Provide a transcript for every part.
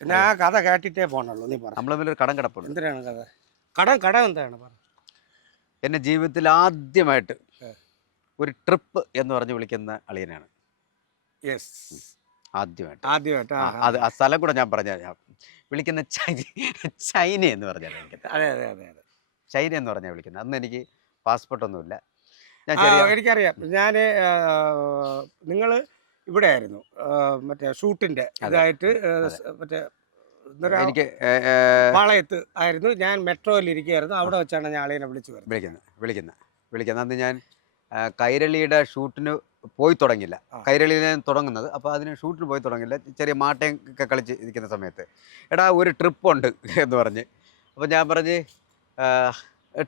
ഞാൻ കഥ കേട്ടിട്ടേ പോണുള്ളൂ. നീ പറ. നമ്മൾ തമ്മിലൊരു കടം കിടപ്പുണ്ട്. എന്തിനാണ് കഥ? കടം എന്താണ്? പറ. എന്നെ ജീവിതത്തിൽ ആദ്യമായിട്ട് ഒരു ട്രിപ്പ് എന്ന് പറഞ്ഞ് വിളിക്കുന്ന അളിയനാണ്. യെസ്, ആദ്യമായിട്ട്. ആ അത് ആ സ്ഥലം കൂടെ ഞാൻ പറഞ്ഞാൽ വിളിക്കുന്ന ചൈന എന്ന് പറഞ്ഞാൽ വിളിക്കുന്നത്. അതെ അതെ അതെ അതെ, ചൈന എന്ന് പറഞ്ഞാൽ വിളിക്കുന്നത്. അന്ന് എനിക്ക് പാസ്പോർട്ടൊന്നുമില്ല. ഞാൻ എനിക്കറിയാം. ഞാൻ നിങ്ങൾ ഇവിടെ ആയിരുന്നു മറ്റേ ഷൂട്ടിൻ്റെ ഇതായിട്ട് മറ്റേ എനിക്ക് പാളയത്ത് ആയിരുന്നു. ഞാൻ മെട്രോയിൽ ഇരിക്കുകയായിരുന്നു. അവിടെ വെച്ചാണ് ഞാൻ അളിയനെ വിളിക്കുന്നത്. അന്ന് ഞാൻ കൈരളിയുടെ ഷൂട്ടിന് പോയി തുടങ്ങില്ല. കൈരളിയിൽ ഞാൻ തുടങ്ങുന്നത്. അപ്പോൾ അതിന് ഷൂട്ടിന് പോയി തുടങ്ങില്ല. ചെറിയ മാട്ടയും ഒക്കെ കളിച്ച് ഇരിക്കുന്ന സമയത്ത് എടാ ഒരു ട്രിപ്പുണ്ട് എന്ന് പറഞ്ഞ്. അപ്പോൾ ഞാൻ പറഞ്ഞ്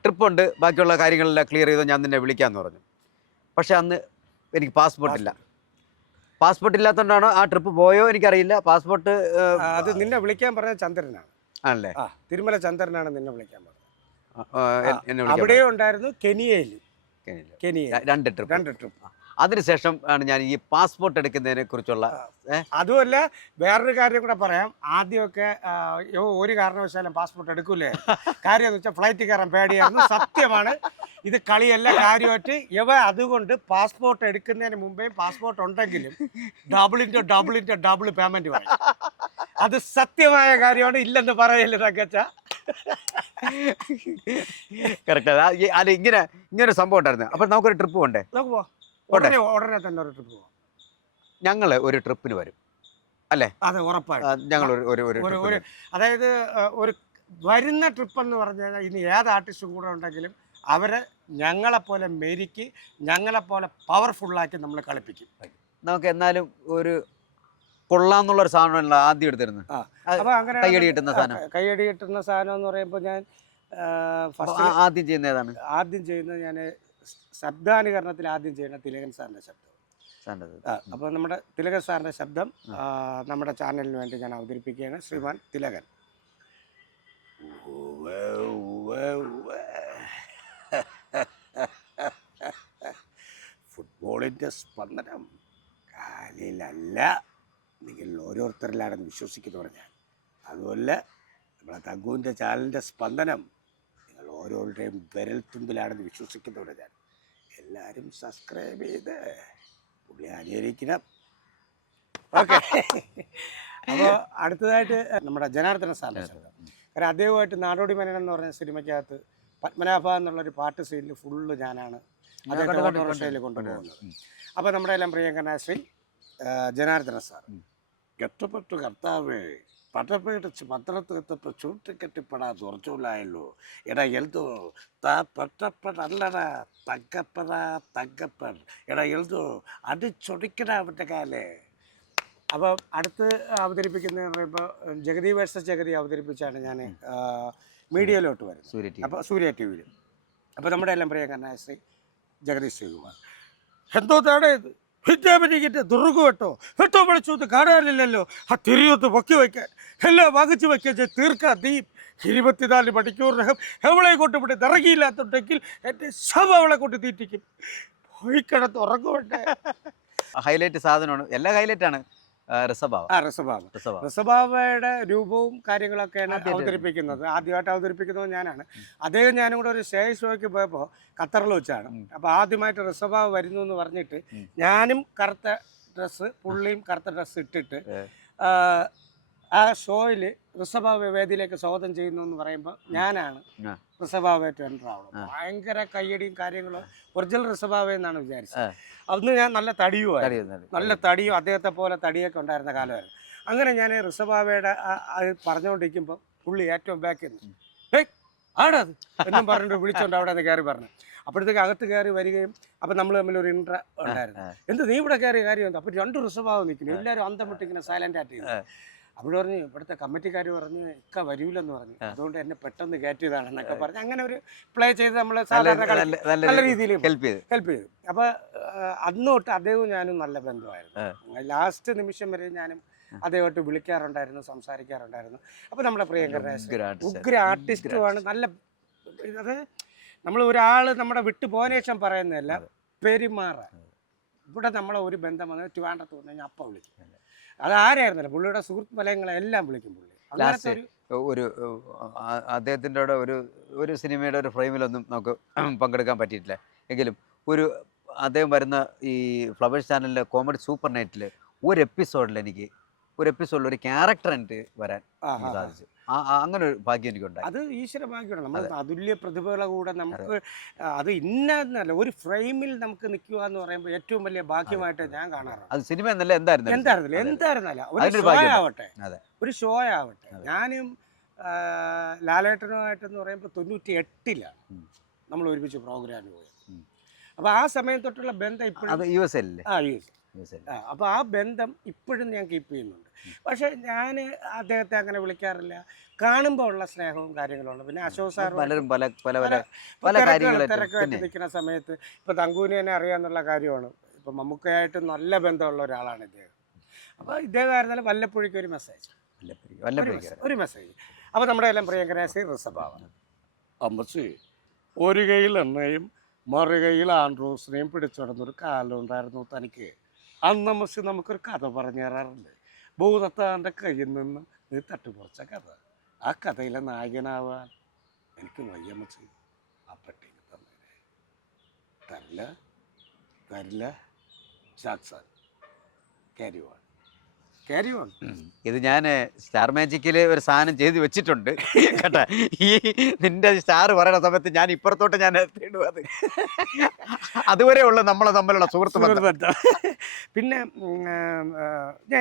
ട്രിപ്പുണ്ട്, ബാക്കിയുള്ള കാര്യങ്ങളെല്ലാം ക്ലിയർ ചെയ്തോ, ഞാൻ നിന്നെ വിളിക്കാമെന്ന് പറഞ്ഞു. പക്ഷെ അന്ന് എനിക്ക് പാസ്പോർട്ട് ഇല്ലാത്തതുകൊണ്ടാണോ ആ ട്രിപ്പ് പോയോ എനിക്കറിയില്ല. പാസ്പോർട്ട് അത് നിന്നെ വിളിക്കാൻ പറഞ്ഞ ചന്ദ്രനാണ്. ആണല്ലേ? തിരുമല ചന്ദ്രനാണ് നിന്നെ വിളിക്കാൻ പറഞ്ഞത്. എന്നെ അവിടെയും ഉണ്ടായിരുന്നു, കെനിയയിൽ രണ്ട് ട്രിപ്പ്. അതിനുശേഷം ആണ് ഞാൻ ഈ പാസ്പോർട്ട് എടുക്കുന്നതിനെ കുറിച്ചുള്ള. അതുമല്ല, വേറൊരു കാര്യം കൂടെ പറയാം. ആദ്യമൊക്കെ ഒരു കാരണവശാലും പാസ്പോർട്ട് എടുക്കൂലേ. കാര്യം എന്ന് വെച്ചാൽ ഫ്ലൈറ്റ് കയറാൻ പേടിയായിരുന്നു. സത്യമാണ്, ഇത് കളിയല്ല. കാര്യമായിട്ട് അതുകൊണ്ട് പാസ്പോർട്ട് എടുക്കുന്നതിന് മുമ്പേ പാസ്പോർട്ട് ഉണ്ടെങ്കിലും ഡബിൾ പേയ്മെന്റ് പറയും. അത് സത്യമായ കാര്യമാണ്, ഇല്ലെന്ന് പറയല്ലേ തങ്കച്ച. കറക്റ്റ്. അത് ഇങ്ങനെ സംഭവം ഉണ്ടായിരുന്നു. അപ്പൊ നമുക്കൊരു ട്രിപ്പ് പോണ്ടേ? നമുക്ക് പോവാം, ഉടനെ തന്നെ ഒരു ട്രിപ്പ് പോവാം. ഞങ്ങൾ ഒരു ട്രിപ്പിന് വരും അല്ലേ? അതെ, ഉറപ്പാണ്. ഞങ്ങൾ അതായത് ഒരു വരുന്ന ട്രിപ്പ് എന്ന് പറഞ്ഞു കഴിഞ്ഞാൽ ഇനി ഏത് ആർട്ടിസ്റ്റ് കൂടെ ഉണ്ടെങ്കിലും അവരെ ഞങ്ങളെപ്പോലെ മെരുക്കി ഞങ്ങളെപ്പോലെ പവർഫുള്ളാക്കി നമ്മൾ കളിപ്പിക്കും. നമുക്ക് എന്നാലും ഒരു കൊള്ളാന്നുള്ളൊരു സാധനമല്ല ആദ്യം എടുത്തിരുന്നത്. അപ്പോൾ അങ്ങനെ കൈയടി കിട്ടുന്ന സാധനം എന്ന് പറയുമ്പോൾ ഞാൻ ആദ്യം ചെയ്യുന്ന ഏതാണ്? ആദ്യം ചെയ്യുന്നത് ഞാൻ ശബ്ദാനുകരണത്തിൽ ആദ്യം ചെയ്യുന്ന തിലകൻ സാറിൻ്റെ ശബ്ദം. അപ്പോൾ നമ്മുടെ തിലകൻ സാറിൻ്റെ ശബ്ദം നമ്മുടെ ചാനലിന് വേണ്ടി ഞാൻ അവതരിപ്പിക്കുകയാണ്. ശ്രീമാൻ തിലകൻ. ഫുട്ബോളിൻ്റെ സ്പന്ദനം കാലിലല്ല, നിങ്ങൾ ഓരോരുത്തരിലാണെന്ന് വിശ്വസിക്കുന്നു പറഞ്ഞാൽ. അതുപോലെ നമ്മളെ തങ്കുവിൻ്റെ ചാനലിൻ്റെ സ്പന്ദനം നിങ്ങൾ ഓരോരുടെയും വിരൽ തുമ്പിലാണെന്ന് വിശ്വസിക്കുന്നു പറഞ്ഞാൽ. എല്ലാവരും സബ്സ്ക്രൈബ് ചെയ്ത് പുള്ളി അനുകരിക്കണം. ഓക്കെ. അപ്പോൾ അടുത്തതായിട്ട് നമ്മുടെ ജനാർദ്ദന സാറിൻ്റെ ശബ്ദം. കാരണം അദ്ദേഹമായിട്ട് നാടോടി മനൻ എന്ന് പറഞ്ഞ സിനിമയ്ക്കകത്ത് പത്മനാഭ എന്നുള്ളൊരു പാട്ട് സീനിൽ ഫുള്ള് ഞാനാണ് അദ്ദേഹത്തെ കൊണ്ടുപോകുന്നത്. അപ്പോൾ നമ്മുടെ എല്ലാം പ്രിയങ്കരനായ ശ്രീ ജനാർദ്ദന സാർ. കഷ്ടപ്പെട്ടു കർത്താവേ, പട്ടപ്പേടിച്ച് പത്രത്തെത്തപ്പോൾ ചൂട്ടിക്കെട്ടിപ്പെടാ തുറച്ചുള്ളായല്ലോ. എടാ എഴുതോ താ പെട്ടപ്പെടല്ലടാ തങ്കപ്പൻ. എടാ എഴുതോ അടിച്ചൊടിക്കടാ അവൻ്റെ കാലേ. അപ്പോൾ അടുത്ത് അവതരിപ്പിക്കുന്നതെന്ന് പറയുമ്പോൾ ജഗതി വേഴ്സസ് ജഗതി അവതരിപ്പിച്ചാണ് ഞാൻ മീഡിയയിലോട്ട് വരുന്നത്. അപ്പോൾ സൂര്യ ടി വിയിൽ. അപ്പോൾ നമ്മുടെ എല്ലാം പ്രിയങ്കരനായ ശ്രീ ജഗതി ശ്രീകുമാർ. എന്തോ താടേ ഇത് വിദ്യാപതിക്കിട്ട് ദുർഗു വെട്ടോ വിളിച്ചൊന്ന് കാണാനില്ലല്ലോ. ആ തിരിയൊത്ത് പൊക്കി വയ്ക്കാൻ എല്ലാം വാങ്ങിച്ചു വയ്ക്കാൻ തീർക്കാൻ നീ 24 മണിക്കൂറിനകം എവളെ കൊണ്ടുപിടി ഇറങ്ങിയില്ലാത്തുണ്ടെങ്കിൽ എൻ്റെ ശവം അവളെ കൊണ്ട് തീറ്റിക്കും. പോയി കിടന്ന് ഉറങ്ങുവേണ്ടേ. ഹൈലൈറ്റ് സാധനമാണ്. എല്ലാ ഹൈലൈറ്റാണ് ഋഷഭാവയുടെ രൂപവും കാര്യങ്ങളൊക്കെയാണ് അവതരിപ്പിക്കുന്നത്. ആദ്യമായിട്ട് അവതരിപ്പിക്കുന്നത് ഞാനാണ്. അദ്ദേഹം ഞാനും കൂടെ ഒരു സ്റ്റേജ് ഷോയ്ക്ക് പോയപ്പോൾ ഖത്തറിൽ വെച്ചാണ്. അപ്പോൾ ആദ്യമായിട്ട് ഋഷഭാവ് വരുന്നു എന്ന് പറഞ്ഞിട്ട് ഞാനും കറുത്ത ഡ്രസ്സ്, പുള്ളിയും കറുത്ത ഡ്രസ്സ് ഇട്ടിട്ട് ആ ഷോയിൽ ഋഷഭാവ് വേദിയിലേക്ക് സ്വാഗതം ചെയ്യുന്നു എന്ന് പറയുമ്പോൾ ഞാനാണ് ഋഷഭാവായിട്ട് എൻ്റർ ആവണം. ഭയങ്കര കയ്യടിയും കാര്യങ്ങളും. ഒറിജിനൽ ഋഷഭാവ എന്നാണ് വിചാരിച്ചത്. അന്ന് ഞാൻ നല്ല തടിയും അദ്ദേഹത്തെ പോലെ തടിയൊക്കെ ഉണ്ടായിരുന്ന കാലമായിരുന്നു. അങ്ങനെ ഞാൻ ഋഷഭാവയുടെ അത് പറഞ്ഞുകൊണ്ടിരിക്കുമ്പോൾ പുള്ളി ഏറ്റവും ബാക്കിൽ നിന്ന് ആടത് എന്നും പറഞ്ഞിട്ട് വിളിച്ചോണ്ട് അവിടെ നിന്ന് കയറി പറഞ്ഞു. അപ്പോഴത്തേക്ക് അകത്ത് കയറി വരികയും അപ്പം നമ്മൾ തമ്മിലൊരു ഇൻട്ര ഉണ്ടായിരുന്നു. എന്ത് നീ ഇവിടെ കയറിയ കാര്യം? അപ്പോൾ 2 ഋഷഭാവം നിൽക്കുന്നു. എല്ലാവരും അന്തം വിട്ടിങ്ങനെ സൈലൻ്റ് ആയിട്ട്. അപ്പോൾ പറഞ്ഞു ഇവിടുത്തെ കമ്മിറ്റിക്കാർ പറഞ്ഞ് ഒക്കെ വരൂലെന്ന് പറഞ്ഞു, അതുകൊണ്ട് എന്നെ പെട്ടെന്ന് കയറ്റിയതാണെന്നൊക്കെ പറഞ്ഞ് അങ്ങനെ ഒരു പ്ലേ ചെയ്ത് നമ്മൾ സാധാരണ നല്ല രീതിയിൽ ഹെൽപ്പ് ചെയ്തു. അപ്പോൾ അന്ന് തൊട്ട് അദ്ദേഹവും ഞാനും നല്ല ബന്ധമായിരുന്നു. ലാസ്റ്റ് നിമിഷം വരെ ഞാനും അദ്ദേഹമായിട്ട് വിളിക്കാറുണ്ടായിരുന്നു, സംസാരിക്കാറുണ്ടായിരുന്നു. അപ്പോൾ നമ്മുടെ പ്രിയങ്കരനായ ഉഗ്ര ആർട്ടിസ്റ്റുമാണ്. നല്ല അത് നമ്മൾ ഒരാൾ നമ്മുടെ വിട്ടു പോയതിനു ശേഷം പറയുന്നതല്ല, പെരുമാറാൻ. ഇവിടെ നമ്മളെ ഒരു ബന്ധം വന്നത് ട്രിവാൻഡ്രത്ത് വന്നു കഴിഞ്ഞാൽ അപ്പം വിളിക്കും. അത് ആരായിരുന്നല്ലോ പുള്ളിയുടെ സുഹൃത്ത് ഫലങ്ങളെല്ലാം വിളിക്കും പുള്ളി. അങ്ങനത്തെ ലാസ്റ്റ് ഒരു അദ്ദേഹത്തിൻ്റെ കൂടെ ഒരു സിനിമയുടെ ഒരു ഫ്രെയിമിലൊന്നും നമുക്ക് പങ്കെടുക്കാൻ പറ്റിയിട്ടില്ല. എങ്കിലും ഒരു അദ്ദേഹം വരുന്ന ഈ ഫ്ലവേഴ്സ് ചാനലിലെ കോമഡി സൂപ്പർ നൈറ്റിൽ ഒരു എപ്പിസോഡിൽ ഒരു ക്യാരക്ടർ എനിക്ക് വരാൻ എനിക്ക് സാധിച്ചു. അങ്ങനെ ഒരു ഭാഗ്യം എനിക്കുണ്ടായി. അത് ഈശ്വര ഭാഗ്യമാണ്. നമ്മൾ അതുല്യ പ്രതിഭകളെ കൂടെ നമുക്ക് അത് ഇന്നല്ല ഒരു ഫ്രെയിമിൽ നമുക്ക് നിൽക്കുക എന്ന് പറയുമ്പോൾ ഏറ്റവും വലിയ ഭാഗ്യമായിട്ട് ഞാൻ കാണാറുണ്ട്. അത് സിനിമ എന്നല്ല എന്തായിരുന്നല്ല ഒരു ഷോ ആവട്ടെ. ഞാനും ലാലേട്ടനുമായിട്ടെന്ന് പറയുമ്പോൾ 98 നമ്മൾ ഒരുമിച്ച് പ്രോഗ്രാമിന് പോയത്. അപ്പോൾ ആ സമയം തൊട്ടുള്ള ബന്ധം ഇപ്പോഴും US അപ്പോൾ ആ ബന്ധം ഇപ്പോഴും ഞാൻ കീപ്പ് ചെയ്യുന്നുണ്ട്. പക്ഷേ ഞാൻ അദ്ദേഹത്തെ അങ്ങനെ വിളിക്കാറില്ല. കാണുമ്പോൾ ഉള്ള സ്നേഹവും കാര്യങ്ങളുണ്ട്. പിന്നെ അശോക് സാർ പലരും തിരക്കായിട്ട് നിൽക്കുന്ന സമയത്ത് ഇപ്പോൾ തങ്കൂനെ തന്നെ അറിയാമെന്നുള്ള കാര്യമാണ്. ഇപ്പം മമ്മൂക്കയായിട്ട് നല്ല ബന്ധമുള്ള ഒരാളാണ് ഇദ്ദേഹം. അപ്പോൾ ഇദ്ദേഹം ആയിരുന്നാലും വല്ലപ്പോഴേക്കും ഒരു മെസ്സേജ്. അപ്പോൾ നമ്മുടെ എല്ലാം പ്രിയങ്കര ശ്രീ ഋഷഭാവാണ്. അമ്മച്ചി ഒരു കയ്യിൽ എണ്ണയും മറുകയിൽ ആൻഡ്രൂസിനെയും പിടിച്ചുടന്നൊരു കാലം ഉണ്ടായിരുന്നു തനിക്ക്. അന്നമ്മച്ചി നമുക്കൊരു കഥ പറഞ്ഞു തരാറുണ്ട്. ഭൂതത്താൻ്റെ കയ്യിൽ നിന്ന് നീ തട്ടുപറിച്ച കഥ. ആ കഥയിലെ നായകനാവാൻ എനിക്ക് വയ്യമ്മച്ചി. ആ പെട്ടിക്ക് തന്നെ തരില്ല ഷാക്സാൻ ക്യാരി ഓൺ. ഇത് ഞാൻ സ്റ്റാർ മാജിക്കിൽ ഒരു സാധനം ചെയ്ത് വെച്ചിട്ടുണ്ട് കേട്ടാ. ഈ നിന്റെ സ്റ്റാർ പറയുന്ന സമയത്ത് ഞാൻ ഇപ്പുറത്തോട്ട് ഞാൻ തേടും. അതുവരെ ഉള്ള നമ്മളെ തമ്മിലുള്ള സുഹൃത്ത് ബന്ധം. പിന്നെ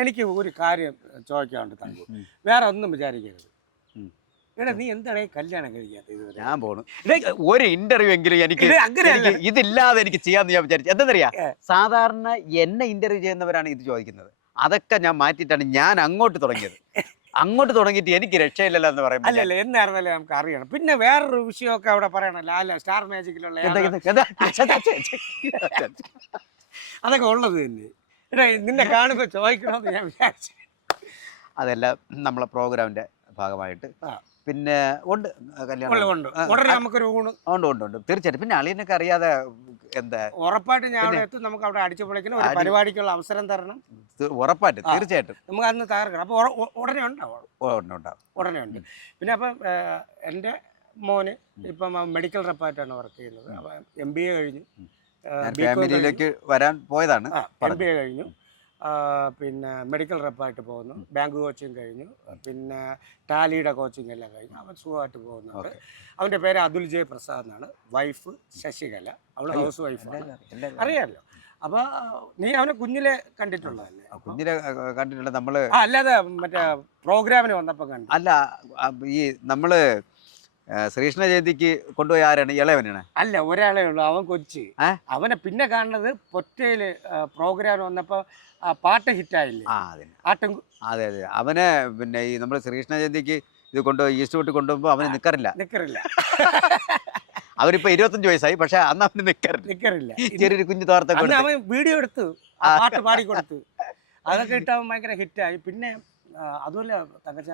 എനിക്ക് ഒരു കാര്യം ചോദിക്കാറുണ്ട് തങ്കു. വേറെ ഒന്നും വിചാരിക്കരുത്. എടാ നീ എന്താണ് കല്യാണം കഴിക്കാത്ത? ഇതുവരെ ഞാൻ പോണു ഒരു ഇന്റർവ്യൂ എങ്കിലും എനിക്ക് ഇതില്ലാതെ എനിക്ക് ചെയ്യാന്ന് ഞാൻ വിചാരിച്ചു. എന്താണെന്നറിയാം, സാധാരണ എന്നെ ഇന്റർവ്യൂ ചെയ്യുന്നവരാണ് ഇത് ചോദിക്കുന്നത്. അതൊക്കെ ഞാൻ മാറ്റിയിട്ടാണ് ഞാൻ അങ്ങോട്ട് തുടങ്ങിയിട്ട് എനിക്ക് രക്ഷയില്ലല്ലോ എന്ന് പറയുമ്പോൾ അല്ലല്ല എന്നായിരുന്നല്ലേ നമുക്ക് അറിയണം. പിന്നെ വേറൊരു വിഷയമൊക്കെ അവിടെ പറയണല്ലോ. അല്ല സ്റ്റാർ മാജിക്കിലുള്ള അതൊക്കെ ഉള്ളത് തന്നെ. എടാ നിന്നെ കാണുമ്പോൾ ചോദിക്കണമെന്ന് ഞാൻ വിചാരിച്ചു. അതെല്ലാം നമ്മളെ പ്രോഗ്രാമിന്റെ ഭാഗമായിട്ട് പിന്നെ ഉണ്ട് കല്യാണം ഉടനെ നമുക്കൊരു ഊണ് ഉണ്ട് തീർച്ചയായിട്ടും. പിന്നെ അളിയനൊക്കെ അറിയാതെ എന്താ ഉറപ്പായിട്ട് ഞാൻ അവിടെ എത്തും. നമുക്ക് അവിടെ അടിച്ചു പൊളിക്കണം. ഒരു പരിപാടിക്കുള്ള അവസരം തരണം. ഉറപ്പായിട്ടും തീർച്ചയായിട്ടും നമുക്ക് അന്ന് തയ്യാറെടുക്കണം. അപ്പോൾ ഉടനെ ഉണ്ട്. പിന്നെ അപ്പം എൻ്റെ മോന് ഇപ്പം മെഡിക്കൽ റെപ്പായിട്ടാണ് വർക്ക് ചെയ്യുന്നത്. അപ്പം MBA കഴിഞ്ഞു. ഫാമിലിയിലേക്ക് വരാൻ പോയതാണ്. MBA കഴിഞ്ഞു. പിന്നെ മെഡിക്കൽ റെപ്പായിട്ട് പോകുന്നു. ബാങ്ക് കോച്ചിങ് കഴിഞ്ഞു. പിന്നെ ടാലിയുടെ കോച്ചിങ് എല്ലാം കഴിഞ്ഞു. അവൻ സുഖമായിട്ട് പോകുന്നുണ്ട്. അവൻ്റെ പേര് അതുൽ ജെ പ്രസാദ് എന്നാണ്. വൈഫ് ശശികല. അവൾ ഹൗസ് വൈഫാണ്. അറിയാമല്ലോ. അപ്പോൾ നീ അവനെ കുഞ്ഞിലെ കണ്ടിട്ടുള്ളതല്ലേ? കുഞ്ഞിലെ കണ്ടിട്ടുണ്ട് നമ്മള്. അല്ലാതെ മറ്റേ പ്രോഗ്രാമിന് വന്നപ്പോൾ കണ്ടു. അല്ല ഈ നമ്മള് ശ്രീകൃഷ്ണ ജയന്തിക്ക് കൊണ്ടുപോയി ആരാണ്? ഇളയവനാണ്? അല്ല, ഒരാളേ ഉള്ളൂ. അവൻ കൊച്ചി. അവനെ പിന്നെ കാണുന്നത് പൊറ്റയില് പ്രോഗ്രാം വന്നപ്പോ പാട്ട് ഹിറ്റായില്ലേ? അതെ. അവനെ പിന്നെ ഈ നമ്മൾ ശ്രീകൃഷ്ണ ജയന്തിക്ക് ഇത് കൊണ്ടുപോയി ഈസ്റ്റ് വീട്ടിൽ കൊണ്ടുപോകുമ്പോ അവന് നിക്കറില്ല. അവരിപ്പോ 25 വയസ്സായി. പക്ഷെ അന്ന് അവന് നിക്കറില്ല. ചെറിയൊരു കുഞ്ഞു തോർത്തൊക്കെ അവൻ വീഡിയോ എടുത്തു, പാട്ട് പാടിക്കൊടുത്തു. അതൊക്കെ ഇട്ട് അവൻ ഭയങ്കര ഹിറ്റായി. പിന്നെ അതുമല്ല തങ്കച്ച,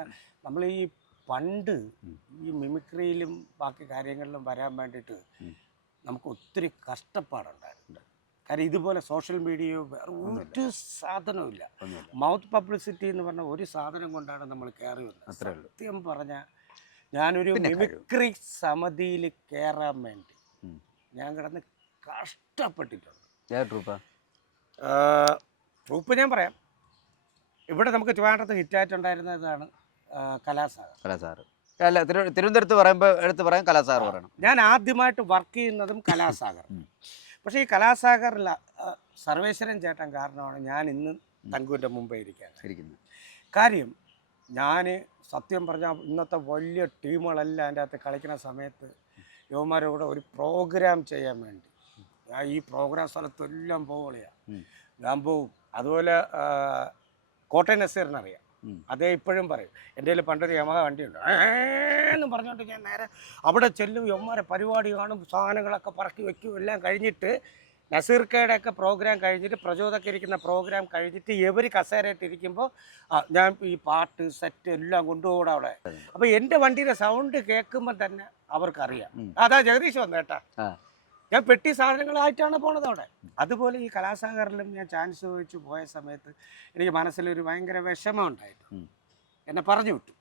നമ്മൾ ഈ പണ്ട് ഈ മിമിക്രിയിലും ബാക്കി കാര്യങ്ങളിലും വരാൻ വേണ്ടിയിട്ട് നമുക്ക് ഒത്തിരി കഷ്ടപ്പാടുണ്ടായിട്ടുണ്ട്. കാര്യം ഇതുപോലെ സോഷ്യൽ മീഡിയയോ വേറെ ഒരു സാധനവും ഇല്ല. മൗത്ത് പബ്ലിസിറ്റി എന്ന് പറഞ്ഞ ഒരു സാധനം കൊണ്ടാണ് നമ്മൾ കയറി വന്നത്. സത്യം പറഞ്ഞാൽ ഞാനൊരു മിമിക്രി സമിതിയിൽ കയറാൻ വേണ്ടി ഞാൻ കിടന്ന് കഷ്ടപ്പെട്ടിട്ടുണ്ട്. ട്രൂപ്പ് ഞാൻ പറയാം. ഇവിടെ നമുക്ക് ട്രിവാൻഡ്രത്ത് ഹിറ്റായിട്ടുണ്ടായിരുന്നതാണ് കലാസാഗർ. അല്ല, തിരുവനന്തപുരത്ത് പറയുമ്പോൾ എടുത്ത് പറയാം കലാസാഗർ പറയണം. ഞാൻ ആദ്യമായിട്ട് വർക്ക് ചെയ്യുന്നതും കലാസാഗർ. പക്ഷേ ഈ കലാസാഗറിൽ സർവേശ്വരൻ ചേട്ടൻ കാരണമാണ് ഞാൻ ഇന്ന് തങ്കുവിൻ്റെ മുമ്പേ ഇരിക്കുന്നത്. കാര്യം ഞാൻ സത്യം പറഞ്ഞാൽ ഇന്നത്തെ വലിയ ടീമുകളെല്ലാം അതിൻ്റെ അകത്ത് കളിക്കുന്ന സമയത്ത് യുവമാരുടെ കൂടെ ഒരു പ്രോഗ്രാം ചെയ്യാൻ വേണ്ടി ഞാൻ ഈ പ്രോഗ്രാം സ്ഥലത്തെല്ലാം പോവുകയാണ്. ഞാൻ പോവും. അതുപോലെ കോട്ടയം നസീറിനറിയാം. അതേ ഇപ്പോഴും പറയും. എൻ്റെ കയ്യിൽ പണ്ടൊരു യമഹ വണ്ടിയുണ്ട് എന്നും പറഞ്ഞുകൊണ്ട് ഞാൻ നേരെ അവിടെ ചെല്ലും. യവന്മാരെ പരിപാടി കാണും, സാധനങ്ങളൊക്കെ പറക്കി വയ്ക്കും. എല്ലാം കഴിഞ്ഞിട്ട് നസീർക്കയുടെയൊക്കെ പ്രോഗ്രാം കഴിഞ്ഞിട്ട് പ്രചോദൊക്കെ ഇരിക്കുന്ന പ്രോഗ്രാം കഴിഞ്ഞിട്ട് ഇവർ കസേരയിട്ട് ഇരിക്കുമ്പോൾ ഞാൻ ഈ പാട്ട് സെറ്റ് എല്ലാം കൊണ്ടുപോകും അവിടെ. അപ്പോൾ എൻ്റെ വണ്ടിയുടെ സൗണ്ട് കേൾക്കുമ്പോൾ തന്നെ അവർക്കറിയാം. അതാ ജഗദീഷ് വന്നേട്ടാ. ഞാൻ പെട്ടി സാധനങ്ങളായിട്ടാണ് പോണത് അവിടെ. അതുപോലെ ഈ കലാസാഗറിലും ഞാൻ ചാൻസ് ചോദിച്ച് പോയ സമയത്ത് എനിക്ക് മനസ്സിലൊരു ഭയങ്കര വിഷമം ഉണ്ടായിരുന്നു. എന്നെ പറഞ്ഞു വിട്ടു.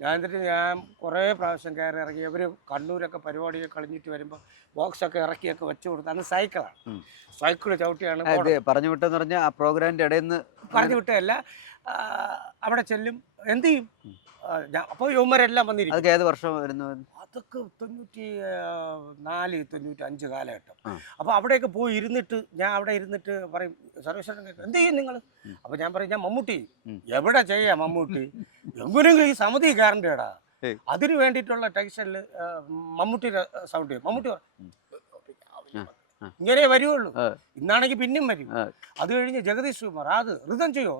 എന്നിട്ട് ഞാൻ കുറേ പ്രാവശ്യം കയറി ഇറങ്ങി. അവർ കണ്ണൂരൊക്കെ പരിപാടിയൊക്കെ കളഞ്ഞിട്ട് വരുമ്പോൾ ബോക്സൊക്കെ ഇറക്കിയൊക്കെ വെച്ച് കൊടുത്ത്. അന്ന് സൈക്കിളാണ്, സൈക്കിൾ ചവിട്ടിയാണ് പറഞ്ഞു വിട്ടെന്ന് പറഞ്ഞാൽ ആ പ്രോഗ്രാമിൻ്റെ ഇടയിൽ നിന്ന് പറഞ്ഞു വിട്ടതല്ല. അവിടെ ചെല്ലും, എന്ത് ചെയ്യും, അപ്പോൾ യുവമാരെല്ലാം വന്നിരിക്കും. അതൊക്കെ ഏത് വർഷം വരുന്നു? അതൊക്കെ 94, 95 കാലഘട്ടം. അപ്പോൾ അവിടെയൊക്കെ പോയി ഇരുന്നിട്ട് ഞാൻ അവിടെ ഇരുന്നിട്ട് പറയും, സർവേശ്വരൻ എന്ത് ചെയ്യും നിങ്ങൾ? അപ്പോൾ ഞാൻ പറയും, ഞാൻ മമ്മൂട്ടി. എവിടെ ചെയ്യാം മമ്മൂട്ടി? എങ്ങനെയെങ്കിലും ഈ സമിതി കയറണ്ടേടാ. അതിന് വേണ്ടിയിട്ടുള്ള ടെൻഷനിൽ മമ്മൂട്ടിയുടെ സൗണ്ട് ചെയ്യും. മമ്മൂട്ടി ഇങ്ങനെ വരുവുള്ളൂ. ഇന്നാണെങ്കിൽ പിന്നെയും വരും. അത് കഴിഞ്ഞ് ജഗദീഷ് കുമാർ അത് ഋതം ചെയ്യ്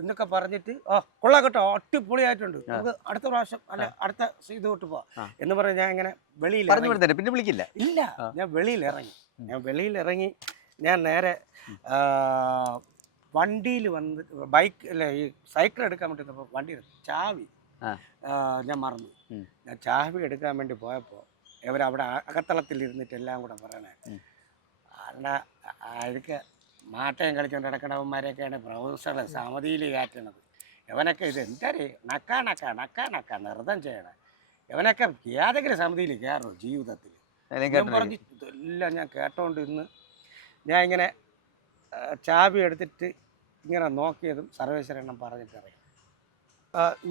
എന്നൊക്കെ പറഞ്ഞിട്ട് കൊള്ളാം കേട്ടോ, അടിപൊളിയായിട്ടുണ്ട്, നമുക്ക് അടുത്ത പ്രാവശ്യം അല്ലെ അടുത്ത ഇത് തൊട്ട് പോവാ എന്ന് പറഞ്ഞ് ഞാൻ ഇങ്ങനെ വെളിയിൽ പിന്നെ വിളിക്കില്ല. ഇല്ല, ഞാൻ വെളിയിൽ ഇറങ്ങി ഞാൻ നേരെ വണ്ടിയിൽ വന്ന് ബൈക്ക് അല്ലെ ഈ സൈക്കിൾ എടുക്കാൻ വേണ്ടി വണ്ടിയിൽ ചാവി ഞാൻ മറന്നു. ഞാൻ ചാവി എടുക്കാൻ വേണ്ടി പോയപ്പോൾ ഇവരവിടെ അകത്തളത്തിൽ ഇരുന്നിട്ട് എല്ലാം കൂടെ പറയണേ, അതൊക്കെ മാട്ടയും കളിച്ചുകൊണ്ട് നടക്കണവന്മാരെയൊക്കെയാണ് പ്രൊഫസർ സമിതിയിൽ കയറ്റണത്. ഇവനൊക്കെ ഇത് എന്തായാലും നക്കാ നൃത്തം ചെയ്യണേ. ഇവനൊക്കെ ഏതെങ്കിലും സമിതിയിൽ കയറുമോ ജീവിതത്തിൽ? പറഞ്ഞ് ഇതെല്ലാം ഞാൻ കേട്ടോണ്ട് ഇന്ന് ഞാൻ ഇങ്ങനെ ചാവി എടുത്തിട്ട് ഇങ്ങനെ നോക്കിയതും സർവേശ്വരണ്ണം പറഞ്ഞിട്ട് ഇറങ്ങി.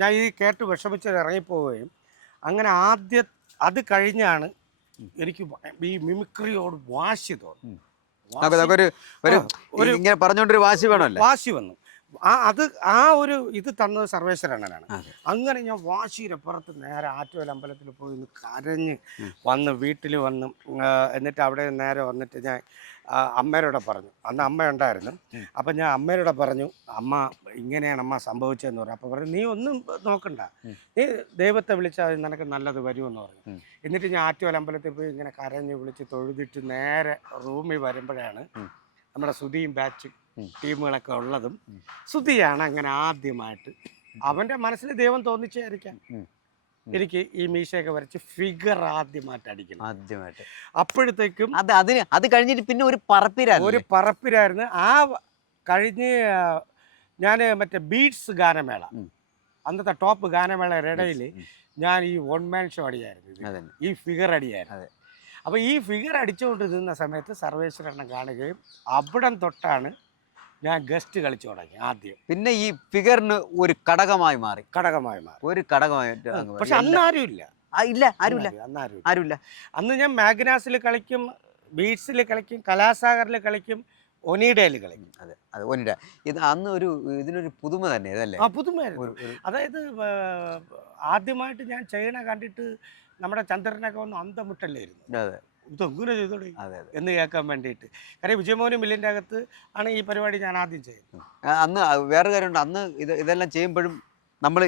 ഞാൻ ഈ കേട്ട് വിഷമിച്ച് ഇറങ്ങിപ്പോവുകയും അങ്ങനെ അത് കഴിഞ്ഞാണ് എനിക്ക് ഈ മിമിക്രിയോട് വാശി തോന്നി. ഇങ്ങനെ പറഞ്ഞോണ്ടൊരു വാശി വേണമല്ലോ. വാശി വന്നു. ആ ഒരു ഇത് തന്നത് സർവേശ്വരണ്ണനാണ്. അങ്ങനെ ഞാൻ വാശിയുടെ പുറത്ത് നേരെ ആറ്റുവൽ അമ്പലത്തിൽ പോയി ഒന്ന് കരഞ്ഞ് വന്ന് വീട്ടിൽ വന്ന് എന്നിട്ട് അവിടെ നേരെ വന്നിട്ട് ഞാൻ അമ്മയോടെ പറഞ്ഞു. അന്ന് അമ്മ ഉണ്ടായിരുന്നു. അപ്പം ഞാൻ അമ്മയോടെ പറഞ്ഞു, അമ്മ ഇങ്ങനെയാണ് അമ്മ സംഭവിച്ചതെന്ന് പറഞ്ഞു. അപ്പോൾ പറഞ്ഞു, നീ ഒന്നും നോക്കണ്ട, നീ ദൈവത്തെ വിളിച്ചാൽ നിനക്ക് നല്ലത് വരുമെന്ന് പറഞ്ഞു. എന്നിട്ട് ഞാൻ ആറ്റുവൽ അമ്പലത്തിൽ പോയി ഇങ്ങനെ കരഞ്ഞ് വിളിച്ച് തൊഴുതിട്ട് നേരെ റൂമിൽ വരുമ്പോഴാണ് നമ്മുടെ സുധിയും ബാച്ച് ടീമുകളൊക്കെ ഉള്ളതും. സുധിയാണ് അങ്ങനെ ആദ്യമായിട്ട് അവൻ്റെ മനസ്സിൽ ദൈവം തോന്നിച്ചായിരിക്കാം എനിക്ക് ഈ മീശയൊക്കെ വരച്ച് ഫിഗർ ആദ്യമായിട്ട് അടിക്കണം. അപ്പോഴത്തേക്കും അത് കഴിഞ്ഞിട്ട് പിന്നെ ഒരു പറപ്പിരായിരുന്നു. ആ കഴിഞ്ഞ് ഞാൻ മറ്റേ ബീറ്റ്സ് ഗാനമേള, അന്നത്തെ ടോപ്പ് ഗാനമേളയുടെ ഇടയിൽ ഞാൻ ഈ വൺ മാൻ ഷോ അടിയായിരുന്നു, ഈ ഫിഗർ അടിയായിരുന്നു. അപ്പോൾ ഈ ഫിഗർ അടിച്ചുകൊണ്ട് നിന്ന സമയത്ത് സർവേശ്വരണ്ണം കാണുകയും അവിടം തൊട്ടാണ് ഞാൻ ഗസ്റ്റ് കളിച്ചു തുടങ്ങി ആദ്യം. പിന്നെ ഈ ഫിഗറിന് ഒരു ഘടകമായി മാറി. ഒരു ഘടകമായിട്ട്. പക്ഷെ അന്ന് ആരുമില്ല. അന്ന് ഞാൻ മാഗ്നാസിൽ കളിക്കും, ബീറ്റ്സിൽ കളിക്കും, കലാസാഗറിൽ കളിക്കും, ഒനീഡയിൽ കളിക്കും. അതെ ഒനിഡ. ഇത് അന്ന് ഇതിനൊരു പുതുമ തന്നെ ഇതല്ലേ? പുതുമയായിരുന്നു. അതായത് ആദ്യമായിട്ട് ഞാൻ ചെയ്യണ കണ്ടിട്ട് നമ്മുടെ ചന്ദ്രനൊക്കെ വന്ന് അന്തമുട്ടല്ലായിരുന്നു. ഇതെങ്ങനെ ചെയ്തോളൂ എന്ന് കേൾക്കാൻ വേണ്ടിയിട്ട്. കാര്യം വിജയമോഹനും മില്ലിൻ്റെ അകത്ത് ആണ് ഈ പരിപാടി ഞാൻ ആദ്യം ചെയ്യുന്നത്. അന്ന് വേറെ കാര്യമുണ്ട്, അന്ന് ഇതെല്ലാം ചെയ്യുമ്പോഴും നമ്മൾ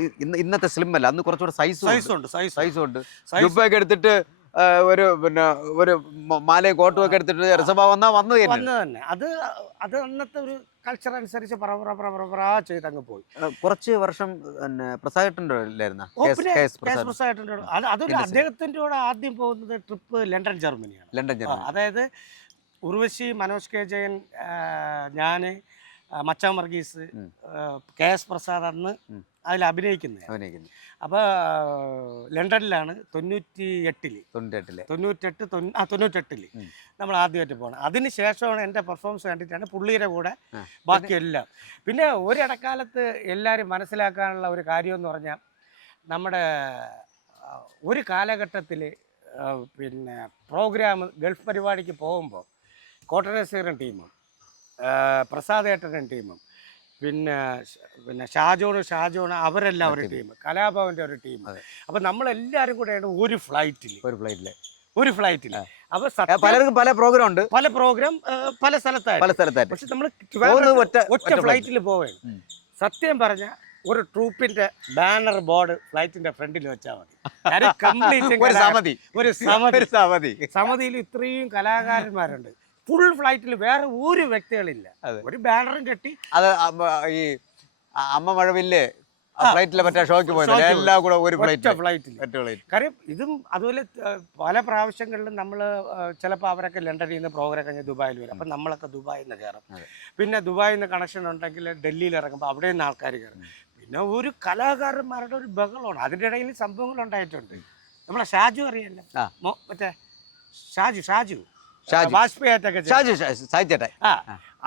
ഇന്നത്തെ സ്ലിം അല്ല, അന്ന് കുറച്ചുകൂടെ സൈസുണ്ട്. ജുബ്ബയൊക്കെ എടുത്തിട്ട് ഒരു മാലയും കോട്ടും ഒക്കെ എടുത്തിട്ട് രസഭാവം വന്നു തന്നെ. അത് അന്നത്തെ ഒരു കൾച്ചർ അനുസരിച്ച് ചെയ്തങ്ങ് പോയി. കുറച്ച് വർഷം പ്രസാദേട്ടൻ്റെ അതൊരു അദ്ദേഹത്തിൻ്റെ കൂടെ ആദ്യം പോകുന്നത് ട്രിപ്പ് ലണ്ടൻ ജർമ്മനിയാണ്. അതായത് ഉർവശി, മനോജ് കെ ജയൻ, ഞാൻ, മച്ചാൻ വർഗീസ്, KS പ്രസാദ് അന്ന് അതിൽ അഭിനയിക്കുന്നത്. അപ്പോൾ ലണ്ടനിലാണ് 98 നമ്മൾ ആദ്യമായിട്ട് പോകണം. അതിന് ശേഷമാണ് എൻ്റെ പെർഫോമൻസ് കണ്ടിട്ടാണ് പുള്ളിയുടെ കൂടെ ബാക്കിയെല്ലാം. പിന്നെ ഒരിടക്കാലത്ത് എല്ലാവരും മനസ്സിലാക്കാനുള്ള ഒരു കാര്യമെന്ന് പറഞ്ഞാൽ, നമ്മുടെ ഒരു കാലഘട്ടത്തിൽ പിന്നെ പ്രോഗ്രാം ഗൾഫ് പരിപാടിക്ക് പോകുമ്പോൾ കോട്ടനസീറൻ ടീമും പ്രസാദേട്ടൻ ടീമും പിന്നെ ഷാജോൺ അവരെല്ലാം ഒരു ടീം, കലാഭവൻ്റെ ഒരു ടീം. അപ്പം നമ്മളെല്ലാവരും കൂടെയാണ് ഒരു ഫ്ലൈറ്റിൽ. അപ്പോൾ പലർക്കും പല പ്രോഗ്രാം ഉണ്ട്, പല സ്ഥലത്തായിട്ട്. പക്ഷെ നമ്മൾ ഒറ്റ ഫ്ലൈറ്റിൽ പോവുകയാണ്. സത്യം പറഞ്ഞാൽ ഒരു ട്രൂപ്പിന്റെ ബാനർ ബോർഡ് ഫ്ലൈറ്റിന്റെ ഫ്രണ്ടിൽ വെച്ചാൽ മതി. സമിതിയിൽ ഇത്രയും കലാകാരന്മാരുണ്ട്. ഫുൾ ഫ്ലൈറ്റിൽ വേറെ ഒരു വ്യക്തികളില്ല. ഒരു ബാനറും കെട്ടി അത് ഈ അമ്മ മഴവില്ലേ ഫ്ലൈറ്റിലെ മറ്റേ ഷോയ്ക്ക് പോയത് എല്ലാം കൂടെ ഒരു ഫ്ലൈറ്റിൽ ഫ്ലൈറ്റ്. കാര്യം ഇതും അതുപോലെ പല പ്രാവശ്യങ്ങളിലും നമ്മൾ ചിലപ്പോൾ അവരൊക്കെ ലണ്ടനിൽ നിന്ന് പ്രോഗ്രാം കഴിഞ്ഞ് ദുബായിൽ വരും. അപ്പം നമ്മളൊക്കെ ദുബായിൽ നിന്ന് കയറും. പിന്നെ ദുബായിൽ നിന്ന് കണക്ഷൻ ഉണ്ടെങ്കിൽ ഡൽഹിയിൽ ഇറങ്ങുമ്പോൾ അവിടെ നിന്ന് ആൾക്കാർ കയറും. പിന്നെ ഒരു കലാകാരന്മാരുടെ ഒരു ബഹളമാണ്. അതിൻ്റെ ഇടയിൽ സംഭവങ്ങൾ ഉണ്ടായിട്ടുണ്ട്. നമ്മളെ ഷാജു അറിയല്ലോ, മറ്റേ ഷാജു വാജ്പേയിട്ടൊക്കെ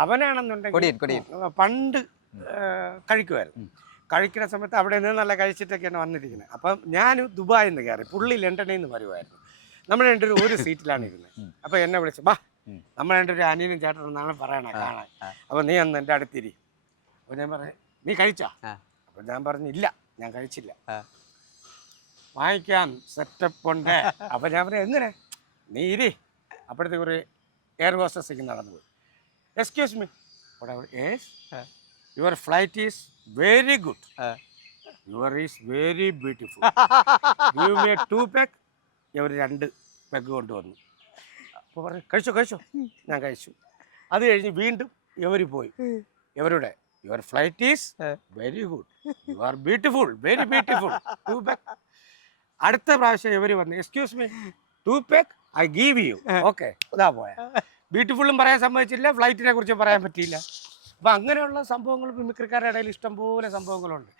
അവനാണെന്നുണ്ടെങ്കിൽ പണ്ട് കഴിക്കുമായിരുന്നു. കഴിക്കുന്ന സമയത്ത് അവിടെ നിന്ന് നല്ല കഴിച്ചിട്ടൊക്കെയാണ് വന്നിരിക്കുന്നത്. അപ്പം ഞാൻ ദുബായിൽ നിന്ന് കയറി, പുള്ളി ലണ്ടനിൽ നിന്ന് വരുമായിരുന്നു. നമ്മൾ രണ്ടൊരു ഒരു സീറ്റിലാണ് ഇരുന്നത്. അപ്പം എന്നെ വിളിച്ചു, ബാ നമ്മൾ രണ്ടൊരു അനിയനും ചേട്ടനും എന്നാണ് പറയണേ കാണാൻ. അപ്പം നീ ഒന്ന് എൻ്റെ അടുത്തിരി. അപ്പോൾ ഞാൻ പറഞ്ഞു, നീ കഴിച്ചോ? അപ്പം ഞാൻ പറഞ്ഞു, ഇല്ല ഞാൻ കഴിച്ചില്ല, വാങ്ങിക്കാൻ സെറ്റപ്പ് ഉണ്ട്. അപ്പം ഞാൻ പറഞ്ഞു, എങ്ങനെ? നീ ഇരി. അപ്പോഴത്തേക്ക് ഒരു എയർ ഹോസ്റ്റസ് നടന്നു പോയി. Excuse me, your flight is very good, your is very beautiful, give me 2 peg. ഇവർ 2 പെഗ് കൊണ്ടുവന്നു. അപ്പോൾ പറഞ്ഞു, കഴിച്ചോ? ഞാൻ കഴിച്ചു. അത് കഴിഞ്ഞ് വീണ്ടും ഇവർ പോയി. ഇവരുടെ your flight is very good, you are beautiful, very beautiful, 2 peg. അടുത്ത പ്രാവശ്യം ഇവർ വന്നു, excuse me, 2 peg I give you. Okay, ഇതാ പോയ. ബ്യൂട്ടിഫുള്ളും പറയാൻ സമ്മതിച്ചില്ല, ഫ്ലൈറ്റിനെ കുറിച്ച് പറയാൻ പറ്റിയില്ല. അപ്പം അങ്ങനെയുള്ള സംഭവങ്ങൾ മിമിക്രിക്കാരുടെ ഇടയിൽ ഇഷ്ടംപോലെ സംഭവങ്ങളുണ്ട്.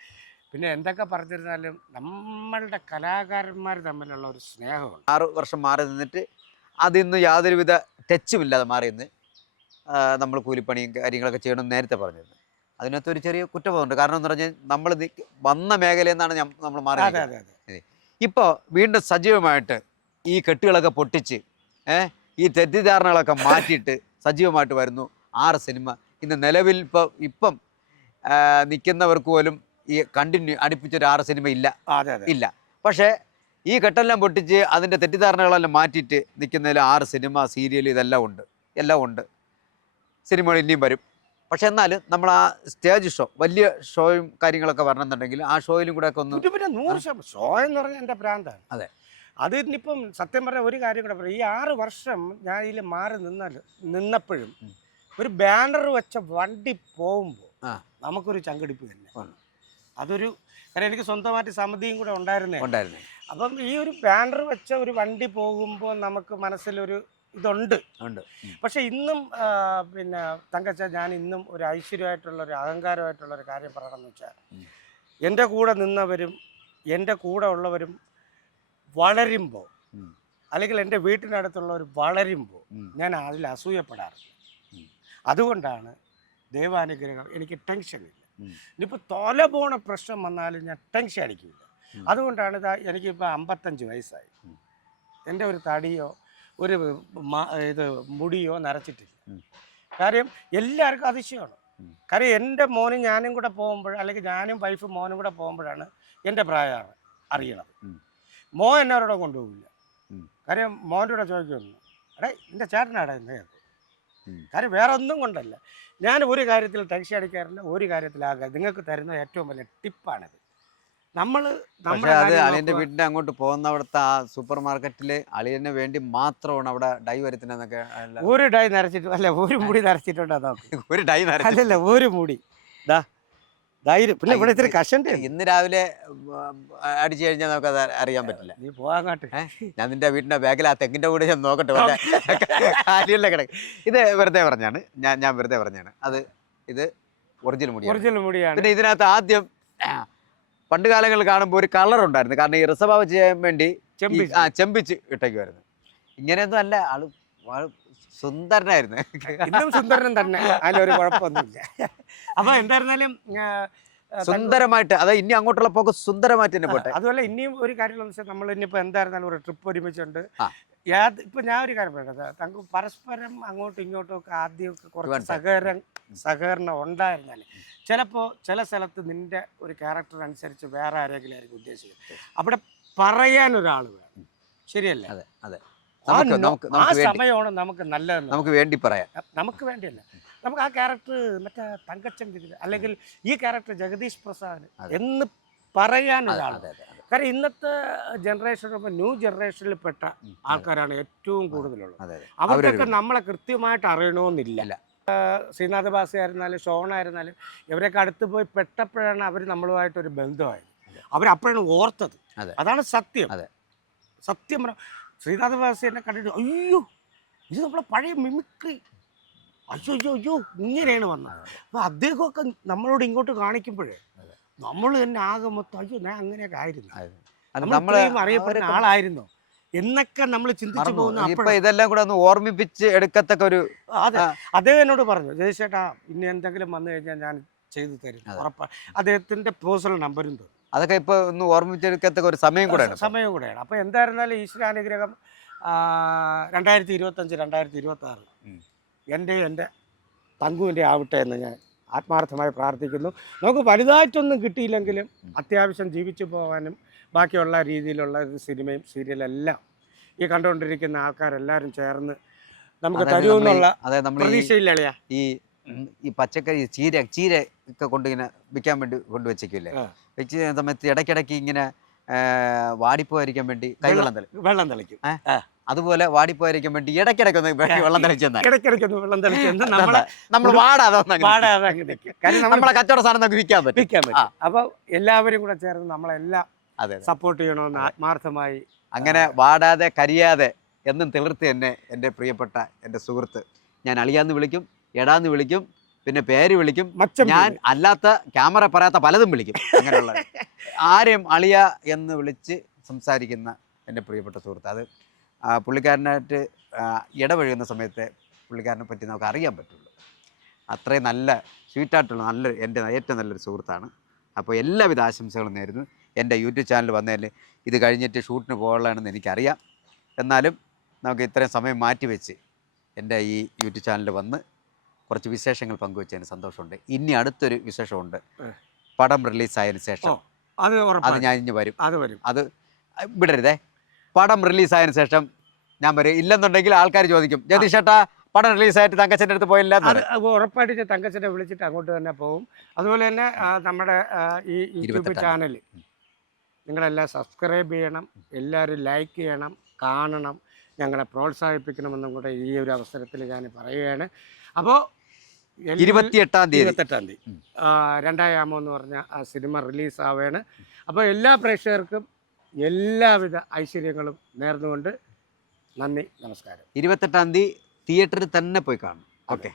പിന്നെ എന്തൊക്കെ പറഞ്ഞിരുന്നാലും നമ്മളുടെ കലാകാരന്മാർ തമ്മിലുള്ള ഒരു സ്നേഹമുണ്ട്. 6 വർഷം മാറി നിന്നിട്ട് അതിൽ നിന്ന് യാതൊരുവിധ ടച്ചുമില്ലാതെ മാറി നിന്ന് നമ്മൾ കൂലിപ്പണിയും കാര്യങ്ങളൊക്കെ ചെയ്യണമെന്ന് നേരത്തെ പറഞ്ഞിരുന്നു. അതിനകത്ത് ഒരു ചെറിയ കുറ്റബോധമുണ്ട്. കാരണം എന്ന് പറഞ്ഞാൽ നമ്മൾ വന്ന മേഖലയിൽ നിന്നാണ് നമ്മൾ മാറി. ഇപ്പോൾ വീണ്ടും സജീവമായിട്ട് ഈ കെട്ടുകളൊക്കെ പൊട്ടിച്ച് ഈ തെറ്റിദ്ധാരണകളൊക്കെ മാറ്റിയിട്ട് സജീവമായിട്ട് വരുന്നു 6 സിനിമ. ഇന്ന് നിലവിൽ ഇപ്പം നിൽക്കുന്നവർക്ക് പോലും ഈ കണ്ടിന്യൂ അടുപ്പിച്ചൊരു 6 സിനിമ ഇല്ല. പക്ഷേ ഈ കെട്ടെല്ലാം പൊട്ടിച്ച് അതിൻ്റെ തെറ്റിദ്ധാരണകളെല്ലാം മാറ്റിയിട്ട് നിൽക്കുന്നതിൽ 6 സിനിമ, സീരിയൽ ഇതെല്ലാം ഉണ്ട്. സിനിമകൾ ഇനിയും വരും. പക്ഷെ എന്നാലും നമ്മൾ ആ സ്റ്റേജ് ഷോ, വലിയ ഷോയും കാര്യങ്ങളൊക്കെ വരണമെന്നുണ്ടെങ്കിൽ ആ ഷോയിലും കൂടെ ഒക്കെ ഒന്ന്. പിന്നെ 100% ഷോ എന്ന് പറഞ്ഞാൽ എൻ്റെ പ്രാന്താണ്. അതെ, അത് ഇനിയിപ്പം സത്യം പറഞ്ഞാൽ ഒരു കാര്യം കൂടെ പറയാം. ഈ 6 വർഷം ഞാൻ ഇതിൽ മാറി നിന്നപ്പോഴും ഒരു ബാനർ വെച്ച വണ്ടി പോകുമ്പോൾ നമുക്കൊരു ചങ്കടിപ്പ് തന്നെ. അതൊരു കാരണം എനിക്ക് സ്വന്തമായിട്ട് സമിതിയും കൂടെ ഉണ്ടായിരുന്നു. അപ്പം ഈ ഒരു ബാനർ വെച്ച ഒരു വണ്ടി പോകുമ്പോൾ നമുക്ക് മനസ്സിലൊരു ഇതുണ്ട്. പക്ഷെ ഇന്നും പിന്നെ തങ്കച്ച, ഞാൻ ഇന്നും ഒരു ഐശ്വര്യമായിട്ടുള്ള ഒരു അഹങ്കാരമായിട്ടുള്ള ഒരു കാര്യം പറയണമെന്ന് വെച്ചാൽ, എൻ്റെ കൂടെ നിന്നവരും എൻ്റെ കൂടെ ഉള്ളവരും വളരുമ്പോൾ, അല്ലെങ്കിൽ എൻ്റെ വീട്ടിനടുത്തുള്ളവർ വളരുമ്പോൾ ഞാൻ അതിൽ അസൂയപ്പെടാറില്ല. അതുകൊണ്ടാണ് ദൈവാനുഗ്രഹം, എനിക്ക് ടെൻഷനില്ല. ഇനിയിപ്പോൾ തല പോണ പ്രശ്നം വന്നാലും ഞാൻ ടെൻഷൻ അടിക്കില്ല. അതുകൊണ്ടാണ് എനിക്കിപ്പോൾ 55 വയസ്സായി. എൻ്റെ ഒരു തടിയോ ഒരു മുടിയോ നരച്ചിട്ടില്ല. കാര്യം എല്ലാവർക്കും അതിശയമാണ്. കാര്യം എൻ്റെ മോനും ഞാനും കൂടെ പോകുമ്പോൾ, അല്ലെങ്കിൽ ഞാനും വൈഫും മോനും കൂടെ പോകുമ്പോഴാണ് എൻ്റെ പ്രായം അറിയണത്. മോൻ എന്നവരോടെ കൊണ്ടുപോകില്ല. കാര്യം മോൻ്റെ കൂടെ ചോദിക്കുന്നു, എൻ്റെ ചേട്ടനാടെ എന്ന് കേൾക്കും. കാര്യം വേറെ ഒന്നും കൊണ്ടല്ല. ഞാൻ ഒരു കാര്യത്തിൽ ടെൻഷൻ അടിക്കാറില്ല, ഒരു കാര്യത്തിലാകാം. നിങ്ങൾക്ക് തരുന്ന ഏറ്റവും വലിയ ടിപ്പാണിത്. അളിയന്റെ വീടിന്റെ അങ്ങോട്ട് പോകുന്ന അവിടുത്തെ ആ സൂപ്പർ മാർക്കറ്റില് അളിയന് വേണ്ടി മാത്രമാണ് അവിടെ ഡൈ വരുത്തുന്നതൊക്കെ. ഒരു ഡൈ നരച്ചിട്ട് അല്ല, ഒരു മുടി നരച്ചിട്ടുണ്ടോ? ഒരു ഡൈ അല്ലല്ല, ഒരു മുടി പിന്നെ ഇവിടെ ഇത്തിരി കഷണ്ട്. ഇന്ന് രാവിലെ അടിച്ചു കഴിഞ്ഞാൽ നമുക്ക് അത് അറിയാൻ പറ്റില്ല. നീ പോകാങ്ങാട്ട്. ഞാൻ നിന്റെ വീടിന്റെ ബാഗിൽ ആ തെങ്ങിന്റെ കൂടെ ഞാൻ നോക്കട്ടെ. കാര്യമുള്ള കിടക്കും. ഇത് വെറുതെ പറഞ്ഞാണ്, ഞാൻ വെറുതെ പറഞ്ഞാണ്. ഇത് ഒറിജിനൽ മുടിയാണ്. പിന്നെ ഇതിനകത്ത് ആദ്യം പണ്ട് കാലങ്ങളിൽ കാണുമ്പോൾ ഒരു കളർ ഉണ്ടായിരുന്നു. കാരണം ഈ റിസർവ് ചെയ്യാൻ വേണ്ടി ചെമ്പിച്ച് ഇട്ടേക്കുമായിരുന്നു. ഇങ്ങനെയൊന്നും അല്ല, ആള് സുന്ദരനായിരുന്നു. ഇന്നും സുന്ദരനും തന്നെ, അതിലൊരു കുഴപ്പമൊന്നുമില്ല. അപ്പൊ എന്തായിരുന്നാലും സുന്ദരമായിട്ട്, അതായത് ഇനി അങ്ങോട്ടുള്ള പോക്ക് സുന്ദരമായിട്ട് തന്നെ പോട്ടെ. അതുപോലെ ഇനിയും ഒരു കാര്യം വെച്ചാൽ, നമ്മൾ ഇനിയിപ്പോൾ എന്തായിരുന്നാലും ഒരു ട്രിപ്പ് ഒരുമിച്ചുണ്ട്. ഇപ്പൊ ഞാൻ ഒരു കാര്യം പറയട്ടെ, തങ്ങൾക്ക് പരസ്പരം അങ്ങോട്ടും ഇങ്ങോട്ടും ഒക്കെ ആദ്യമൊക്കെ കുറച്ച് സഹകരണം ഉണ്ടായിരുന്നാല് ചിലപ്പോൾ ചില സ്ഥലത്ത് നിന്റെ ഒരു ക്യാരക്ടർ അനുസരിച്ച് വേറെ ആരെങ്കിലും ആയിരിക്കും ഉദ്ദേശിക്കുന്നത്. അവിടെ പറയാൻ ഒരാൾ വേണം. ശരിയല്ലേ? ആ സമയമാണ് നമുക്ക് നല്ലത്. നമുക്ക് വേണ്ടി പറയാം. നമുക്ക് വേണ്ടിയല്ല, നമുക്ക് ആ ക്യാരക്ടർ മറ്റേ തങ്കച്ചൻ വിധിൽ, അല്ലെങ്കിൽ ഈ ക്യാരക്ടർ ജഗദീഷ് പ്രസാദ് എന്ന് പറയാൻ ഒരാൾ. കാരണം ഇന്നത്തെ ജനറേഷൻ, ന്യൂ ജനറേഷനിൽ പെട്ട ആൾക്കാരാണ് ഏറ്റവും കൂടുതലുള്ളത്. അവർക്കൊക്കെ നമ്മളെ കൃത്യമായിട്ട് അറിയണമെന്നില്ല. ശ്രീനാഥ് ബാസി ആയിരുന്നാലും ഷോൺ ആയിരുന്നാലും ഇവരൊക്കെ അടുത്ത് പോയി പെട്ടപ്പോഴാണ് അവർ നമ്മളുമായിട്ടൊരു ബന്ധമായത്. അവരപ്പോഴാണ് ഓർത്തത്. അതെ. അതാണ് സത്യം. അതെ. സത്യം ശ്രീനാഥ് ബാസി എന്നെ കണ്ടിട്ട് അയ്യോ ഇത് നമ്മളെ പഴയ മിമിക്രി, അയ്യോ അയ്യോ അയ്യോ ഇങ്ങനെയാണ് വന്നത്. അപ്പോൾ അദ്ദേഹമൊക്കെ നമ്മളോട് ഇങ്ങോട്ട് കാണിക്കുമ്പോഴേ നമ്മൾ തന്നെ ആകെ മൊത്തം അയ്യോ ഞാൻ അങ്ങനെയൊക്കെ ആയിരുന്നു, നമ്മൾ അറിയപ്പെടുന്ന ആളായിരുന്നു എന്നൊക്കെ നമ്മൾ ചിന്തിച്ചു പോകുന്ന. ഇപ്പൊ ഇതെല്ലാം കൂടെ ഒന്ന് ഓർമ്മിപ്പിച്ച് എടുക്കത്തക്ക ഒരു. അതെ, അദ്ദേഹം എന്നോട് പറഞ്ഞു ജയശേട്ടാ ഇനി എന്തെങ്കിലും വന്നു കഴിഞ്ഞാൽ ഞാൻ ചെയ്തു തരും ഉറപ്പാണ്. അദ്ദേഹത്തിന്റെ പേഴ്സണൽ നമ്പരും തരും. അതൊക്കെ ഇപ്പൊ ഒന്ന് ഓർമ്മിച്ചെടുക്കത്തക്ക ഒരു സമയം കൂടെയാണ്. അപ്പോൾ എന്തായിരുന്നാലും ഈശ്വരാനുഗ്രഹം 2025 2026 എൻ്റെ തങ്കുവിൻ്റെ ആവട്ടെ എന്ന് ഞാൻ ആത്മാർത്ഥമായി പ്രാർത്ഥിക്കുന്നു. നമുക്ക് വലുതായിട്ടൊന്നും കിട്ടിയില്ലെങ്കിലും അത്യാവശ്യം ജീവിച്ചു പോകാനും ബാക്കിയുള്ള രീതിയിലുള്ള സിനിമയും സീരിയലെല്ലാം ഈ കണ്ടുകൊണ്ടിരിക്കുന്ന ആൾക്കാരെല്ലാവരും ചേർന്ന് നമുക്ക് തരുമെന്നുള്ള പ്രതീക്ഷയില്ല. ഈ പച്ചക്കറി ചീര ഒക്കെ കൊണ്ടിങ്ങനെ വിൽക്കാൻ വേണ്ടി കൊണ്ടുവച്ചേക്കില്ലേ, വെച്ച് സമയത്ത് ഇടയ്ക്കിടയ്ക്ക് ഇങ്ങനെ വാടിപ്പോയിരിക്കാൻ വേണ്ടി വെള്ളം തെളിക്കും. അതുപോലെ വാടിപ്പോയിരിക്കാൻ വേണ്ടി ഇടയ്ക്കിടയ്ക്കൊന്ന് വെള്ളം വെള്ളം തെളിച്ചെന്ന് നമ്മൾ നമ്മളെ കച്ചവട സാധനം നമുക്ക് വിൽക്കാൻ പറ്റും. അപ്പോൾ എല്ലാവരും കൂടെ ചേർന്ന് നമ്മളെല്ലാം സപ്പോർട്ട് ചെയ്യണമെന്ന് ആത്മാർത്ഥമായി. അങ്ങനെ വാടാതെ കരിയാതെ എന്നും തിളർത്ത് തന്നെ എൻ്റെ പ്രിയപ്പെട്ട എൻ്റെ സുഹൃത്ത്, ഞാൻ അളിയാന്ന് വിളിക്കും, എടാന്ന് വിളിക്കും, പിന്നെ പേര് വിളിക്കും, ഞാൻ അല്ലാത്ത ക്യാമറ പറയാത്ത പലതും വിളിക്കും. അങ്ങനെയുള്ള ആരെയും അളിയ എന്ന് വിളിച്ച് സംസാരിക്കുന്ന എൻ്റെ പ്രിയപ്പെട്ട സുഹൃത്ത്. അത് പുള്ളിക്കാരനായിട്ട് ഇടപഴകുന്ന സമയത്ത് പുള്ളിക്കാരനെ പറ്റി നമുക്ക് അറിയാൻ പറ്റുള്ളൂ. അത്രയും നല്ല സ്വീറ്റായിട്ടുള്ള എൻ്റെ ഏറ്റവും നല്ലൊരു സുഹൃത്താണ്. അപ്പോൾ എല്ലാവിധ ആശംസകളും നേരുന്നു. എൻ്റെ യൂട്യൂബ് ചാനൽ വന്നതിൽ ഇത് കഴിഞ്ഞിട്ട് ഷൂട്ടിന് പോകാനുള്ളതാണെന്ന് എനിക്കറിയാം. എന്നാലും നമുക്ക് ഇത്രയും സമയം മാറ്റിവെച്ച് എൻ്റെ ഈ യൂട്യൂബ് ചാനലിൽ വന്ന് കുറച്ച് വിശേഷങ്ങൾ പങ്കുവെച്ചതിന് സന്തോഷമുണ്ട്. ഇനി അടുത്തൊരു വിശേഷമുണ്ട്. പടം റിലീസായതിനു ശേഷം അത് ഞാൻ ഇനി വരും. അത് വിടരുതേ. പടം റിലീസായതിനു ശേഷം ഞാൻ വരും. ഇല്ലെന്നുണ്ടെങ്കിൽ ആൾക്കാർ ചോദിക്കും ജഗദീഷ് ചേട്ടാ പടം റിലീസായിട്ട് തങ്കച്ചൻ്റെ അടുത്ത് പോയില്ല. ഉറപ്പായിട്ട് തങ്കച്ചനെ വിളിച്ചിട്ട് അങ്ങോട്ട് തന്നെ പോകും. അതുപോലെ തന്നെ നമ്മുടെ ഈ യൂട്യൂബ് ചാനൽ നിങ്ങളെല്ലാം സബ്സ്ക്രൈബ് ചെയ്യണം, എല്ലാവരും ലൈക്ക് ചെയ്യണം, കാണണം, ഞങ്ങളെ പ്രോത്സാഹിപ്പിക്കണമെന്നും കൂടെ ഈ ഒരു അവസരത്തിൽ ഞാൻ പറയുകയാണ്. അപ്പോൾ 28-ാം തീയതി 2 യാമം എന്ന് പറഞ്ഞ ആ സിനിമ റിലീസാവുകയാണ്. അപ്പോൾ എല്ലാ പ്രേക്ഷകർക്കും എല്ലാവിധ ഐശ്വര്യങ്ങളും നേർന്നുകൊണ്ട് നന്ദി, നമസ്കാരം. 28-ാം തീയതി തിയേറ്ററിൽ തന്നെ പോയി കാണും. ഓക്കെ.